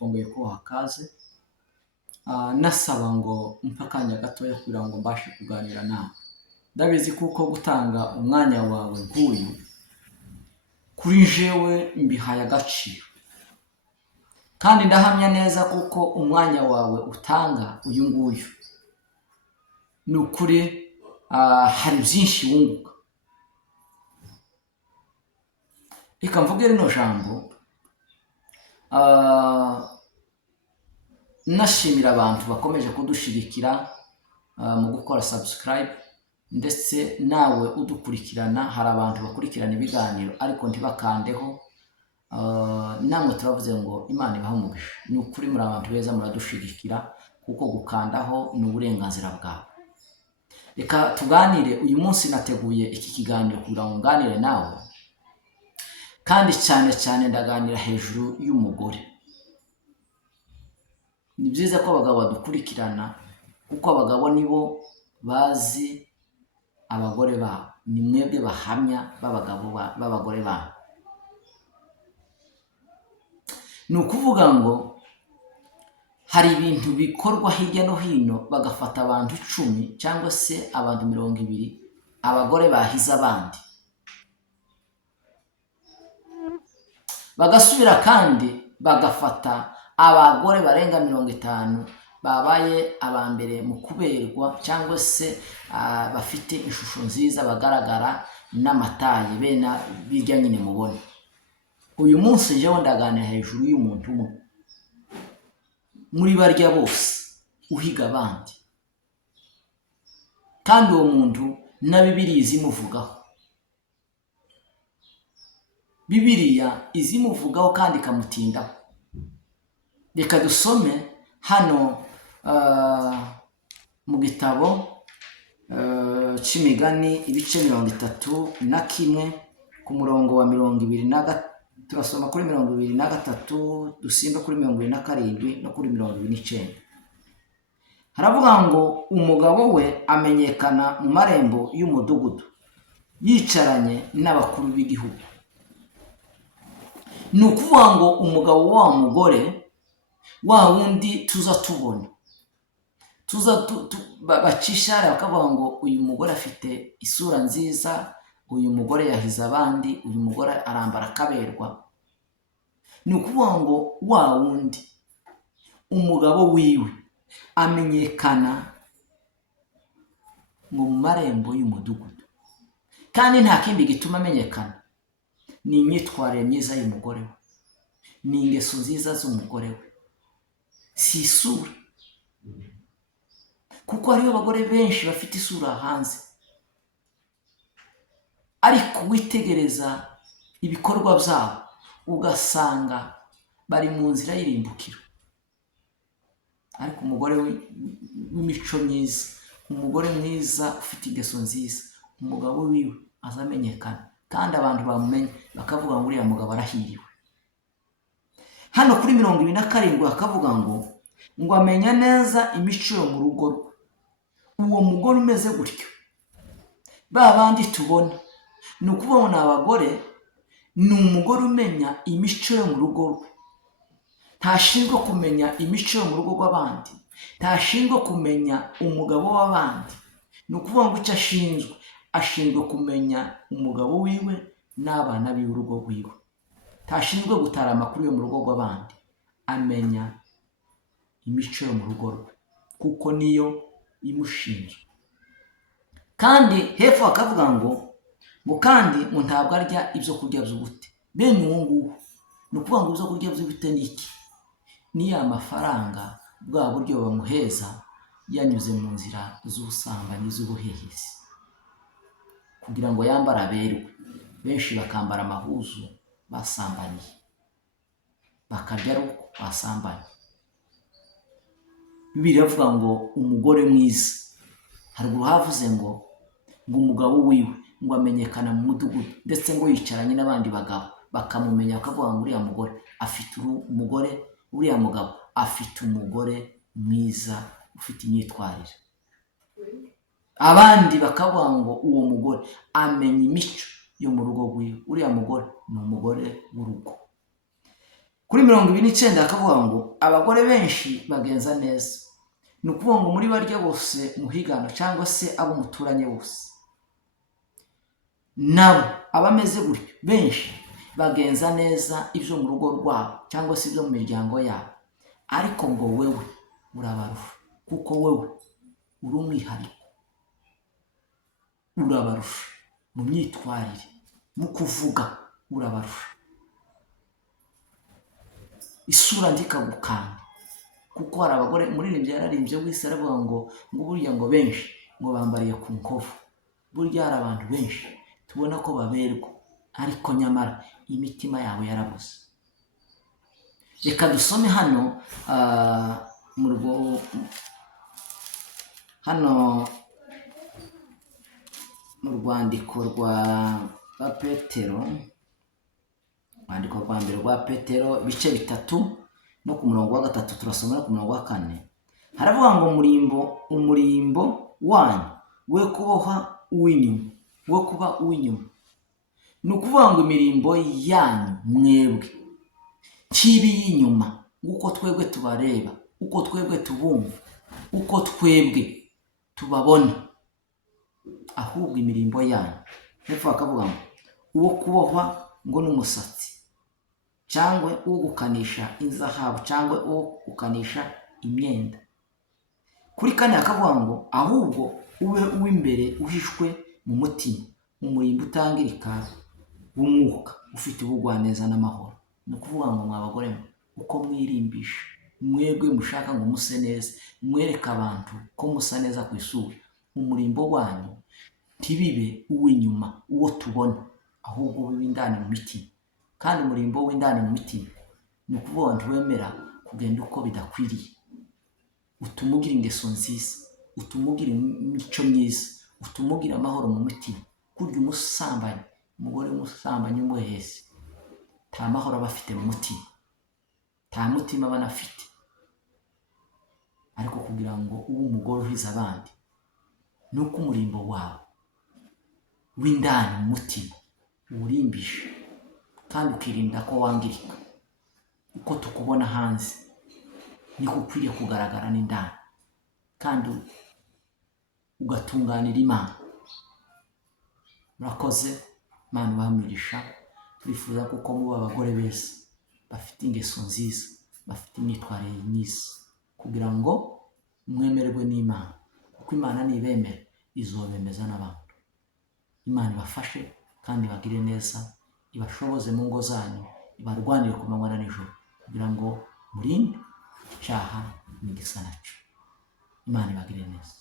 twongeye kubaha akaze nasaba ngo mpa akanya gatoya kugira ngo mbashe kuganira nawe. Ndabizi kuko gutanga umwanya wawe nk'uyu kuri jewe mbihaye agaciro, kandi ndahamya neza kuko umwanya wawe utanga uyu nguyu ni ukuri hari byinshi wunguka. Reka mvuge rino jambo, nashimira abantu bakomeje kudushigikira mu gukora subscribe, ndetse nawe udukurikirana. Hari abantu bakurikirana ibiganiro ariko ntibakandeho, namwe turavuze ngo Imana ibahe umugisha. Ni ukuri muri abantu beza, muradushigikira kuko gukandaho ni uburenganzira bwawe. Reka tuganire. Uyu munsi nateguye iki kiganiro kugira ngo nganire nawe, kandi cyane cyane ndaganira hejuru y'umugore. Ni byiza ko abagabo badukurikirana kuko abagabo nibo bazi abagore babo. Ni mwebwe bahamya b'abagore babo. Ni ukuvuga ngo hari ibintu bikorwa hirya no hino, bagafata abantu 10 cyangwa se abantu 20, abagore bahize abandi, bagasubira kandi bagafata abagore barenga 50 babaye abambere mu kuberwa, cyangwa se bafite ishusho nziza, bagaragara n'amataye bena bijya nyine mubone. Uyu munsi jewe ndaganira hejuru y'umuntu umwe muri barya bose uhiga abandi, kandi uwo muntu na Bibiliya izimuvugaho. Bibiliya izimuvugaho kandi ikamutindaho. Reka dusome hano mu gitabo cy'Imigani ibice 31 ku murongo wa 22, turasoma kuri 23, dusimba kuri 27 no kuri 29. Haravuga ngo umugabo we amenyekana mu marembo y'umudugudu yicaranye n'abakuru b'igihugu. Ni ukuvuga ngo umugabo wa mugore wa wundi tuza tubona, bacishara bakavuga ngo uyu mugore afite isura nziza, uyu mugore yahize abandi, uyu mugore arambara akaberwa. Ni ukuvuga ngo wa wundi umugabo wiwe amenyekana mu marembo y'umudugudu, kandi nta kindi gituma amenyekana, ni imyitwarire myiza y'umugore we, ni ingeso nziza z'umugore we, si isura. Kuko hariho abagore benshi bafite isura hanze, ariko witegereza ibikorwa byabo ugasanga bari mu nzira y'irimbukiro. Ariko umugore w'imico myiza, umugore mwiza ufite ingeso nziza, umugabo wiwe azamenyekana, kandi abantu bamumenye bakavuga ngo uriya mugabo arahiriwe. Hano kuri 27 hakavuga ngo amenya neza imico yo mu rugo rwe. Uwo mugore umeze gutyo, ba bandi tubona, ni ukuvuga ngo abagore, ni umugore umenya imico yo mu rugo rwe. Ntashinzwe kumenya imico yo mu rugo rw'abandi, ntashinzwe kumenya umugabo w'abandi. Ni ukuvuga ngo icyo ashinzwe kumenya umugabo wiwe n'abana b'urugo rwiwe. Ntashinzwe gutara amakuru yo mu rugo rw'abandi, amenya imico yo mu rugo rwe kuko niyo imushinzwe. Kandi hepfo akavuga ngo kandi ngo ntabwo arya ibyo kurya by'ubute. Bene uwo nguwo, ni ukuvuga ngo ibyo kurya by'ubute ni iki? Ni ya mafaranga, bwa buryo bamuheza yanyuze mu nzira z'ubusambanyi, z'ubuhehesi, kugira ngo yambare aberwe. Benshi bakambara amahuzu basambaniye, bakarya ari uko basambanye. Bibiliya iravuga ngo umugore mwiza, haruguru havuze ngo umugabo wiwe ngo amenyekana mu mudugudu, ndetse ngo yicaranye n'abandi bagabo bakamumenya, bakavuga ngo uriya mugore afite uriya mugabo afite umugore mwiza ufite imyitwarire. Abandi bakavuga ngo uwo mugore amenya imico yo mu rugo rwiwe, uriya mugore ni umugore w'urugo. kuri 29 akavuga ngo abagore benshi bagenza neza. Ni ukuvuga ngo muri barya bose muhigana cyangwa se abo muturanye bose, nabo abameze gutyo benshi bagenza neza ibyo mu rugo rwabo cyangwa se ibyo mu miryango yabo, ariko ngo wewe urabarusha, kuko wewe uri umwihariko, urabarusha mu myitwarire, mu kuvuga urabarusha, isura ndikagukanda. Kuko hari abagore, umuririmbyi yararimbye wese aravuga ngo burya ngo benshi ngo bambariye ku nkovu. Burya hari abantu benshi tubona ko baberwa, ariko nyamara imitima yabo yarabuze. Reka dusome hano mu rwandiko rwa Petero, urwandiko rwa mbere rwa Petero ibice 3 no ku murongo wa 3 turasoma no ku murongo wa 4. Haravuga ngo umurimbo wanyu we kuboha uw'inyuma, we kuba uw'inyuma. Ni ukuvuga ngo imirimbo yanyu mwebwe kibi y'inyuma, uko twebwe tubareba, uko twebwe tubumva, uko twebwe tubabona, ahubwo imirimbo yanyu. Hepfo akavuga ngo uwo kubohwa ngo n'umusatsi, cyangwa uwo gukanisha inzahabu, cyangwa uwo gukanisha imyenda. Kuri 4 akavuga ngo ahubwo ube uw'imbere uhishwe mu mutima, umurimbo utangirika w'umwuka ufite ubugwaneza n'amahoro. Ni ukuvuga ngo mwa bagore uko mwirimbisha, mwebwe mushaka ngo muse neza, mwereka abantu ko musa neza ku isura, umurimbo wanyu ntibibe uw'inyuma, uwo tubona, ahubwo bibe indani mu mitima. Kandi umurimbo w'indani mu mitima ni ukuvuga ngo wemera kugenda uko bidakwiriye, utumugira ingeso nziza, utumugira imico myiza, utumugira amahoro mu mitima. Kurya umusambanyi, umugore w'umusambanyi w'umuhehesi, nta mahoro aba afite mu mutima, nta mutima aba anafite. Ariko kugira ngo ube umugore uhiza abandi, ni uko umurimbo wawe w'indani mu mutima uwurimbisha, kandi ukirinda ko wangirika. Uko tukubona hanze niko ukwiriye kugaragara n'indani, kandi ugatunganira Imana. Murakoze, Imana ibahe. Turifuza kuko muba abagore beza bafite ingeso nziza, bafite imyitwarire myiza, kugira ngo mwemerwe n'Imana, kuko Imana nibemera izobemeza n'abantu. Imana ibafashe kandi bagire neza, ibashoboze mu ngo zanyu, ibarwanire ku manywa na nijoro, kugira ngo murinde icyaha n'igisa nacyo. Imana ibagire neza.